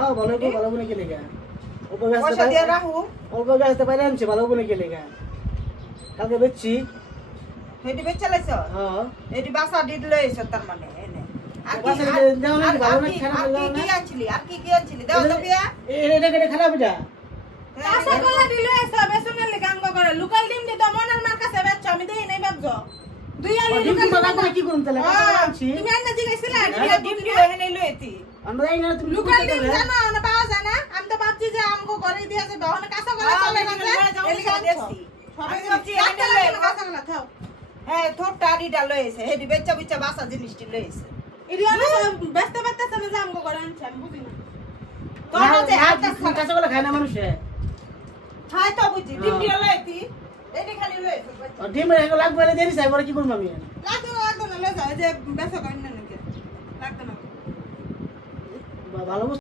হ্যাঁ ভালো বনে কে লেগা অল্প পয়সা দিয়ে রাখু ব্যস্ত পাইলে আনছি ভালো বনে কে লেগা কালকে বেচছি হেডি বেচ চালাইছ হ্যাঁ এডি বাসা ডিড লইছ তার মানে এনে আর কি বাসা দেও না ভালো না খারাপ আর কি আনছিলি দাও তো বিয়া এটা খারাপ এটা আশা করে দিলে সব বেসনের লিগাঙ্গ করে লোকাল ডিম দিতে মনের মার কাছে বেচছ আমি দেই নাই ভাবছো দুই আলি ডিম বাবা করে কি করুম তাহলে আনছি তুমি আন্না জিগাইছিলা ডিম দিয়ে এনে লইতি আমরা এই না তুমি লোকাল ডিম জানো না পাওয়া যায় না আমি তো ভাবছি যে আমগো ঘরে দিয়ে যাবে ওখানে কাঁচা করে চলে না এলিগা দেখছি সবাই আমি ভাবছি এনে লই কাঁচা না খাও হ্যাঁ থোড়টা ডিডা লইছে হেডি বেচা বাসা জিনিসটি লইছে ইরিয়ানো ব্যস্ত ব্যস্ত না যে আমগো ঘরে আনছে আমি বুঝি না তোরা যে হাত কাঁচা করে খায় না মানুষে হাই তো বুঝি ডিম দিয়ে লইতি এডি খালি লইছে ডিম লাগবে দেরি চাই পরে কি করব আমি লাগতো না লয়ে যাও যে বেসা করেন না নাকি লাগতো না ভালো